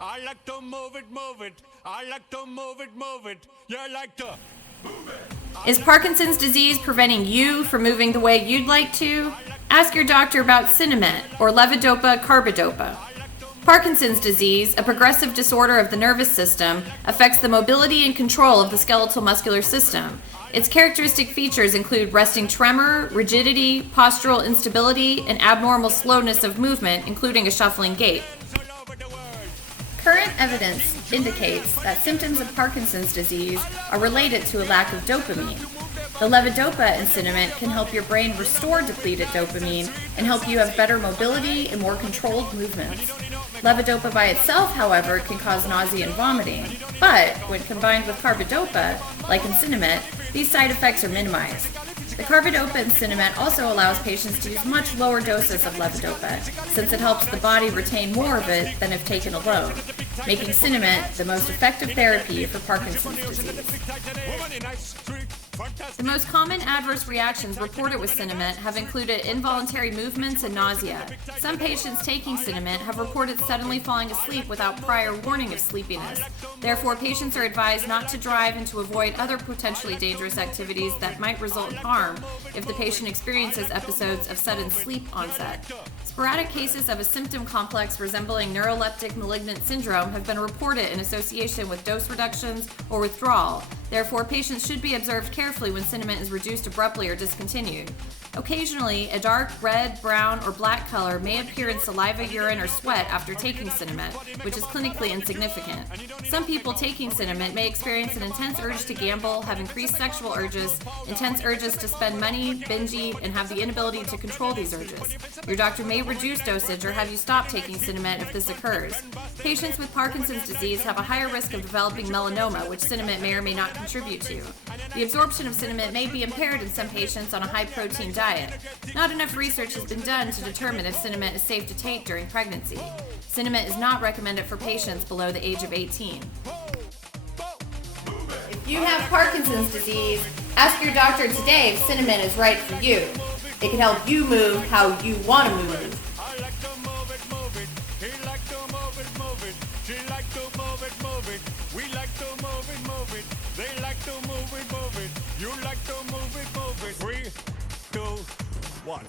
I like to move it, move it. I like to move it, move it. You like to move it. Is Parkinson's disease preventing you from moving the way you'd like to? Ask your doctor about Sinemet or Levodopa Carbidopa. Parkinson's disease, a progressive disorder of the nervous system, affects the mobility and control of the skeletal muscular system. Its characteristic features include resting tremor, rigidity, postural instability, and abnormal slowness of movement, including a shuffling gait. Current evidence indicates that symptoms of Parkinson's disease are related to a lack of dopamine. The Levodopa and Sinemet can help your brain restore depleted dopamine and help you have better mobility and more controlled movements. Levodopa by itself, however, can cause nausea and vomiting, but when combined with Carbidopa, like in Sinemet, these side effects are minimized. The Carbidopa and Sinemet also allows patients to use much lower doses of Levodopa, since it helps the body retain more of it than if taken alone, making Sinemet the most effective therapy for Parkinson's disease. The most common adverse reactions reported with Sinemet have included involuntary movements and nausea. Some patients taking Sinemet have reported suddenly falling asleep without prior warning of sleepiness. Therefore, patients are advised not to drive and to avoid other potentially dangerous activities that might result in harm if the patient experiences episodes of sudden sleep onset. Sporadic cases of a symptom complex resembling neuroleptic malignant syndrome have been reported in association with dose reductions or withdrawal. Therefore, patients should be observed carefully when Sinemet is reduced abruptly or discontinued. Occasionally, a dark red, brown, or black color may appear in saliva, urine, or sweat after taking Sinemet, which is clinically insignificant. Some people taking Sinemet may experience an intense urge to gamble, have increased sexual urges, intense urges to spend money, binge eat, and have the inability to control these urges. Your doctor may reduce dosage or have you stop taking Sinemet if this occurs. Patients with Parkinson's disease have a higher risk of developing melanoma, which Sinemet may or may not contribute to. The absorption of Sinemet may be impaired in some patients on a high-protein diet. Not enough research has been done to determine if Sinemet is safe to take during pregnancy. Sinemet is not recommended for patients below the age of 18. If you have Parkinson's disease, ask your doctor today if Sinemet is right for you. It can help you move how you want to move. I like to move it, move it. He like to move it, move it. She like to move it, move it. We like to move it, move it. They like to move it, move it. You like to move it, move it. 3, 2, 1.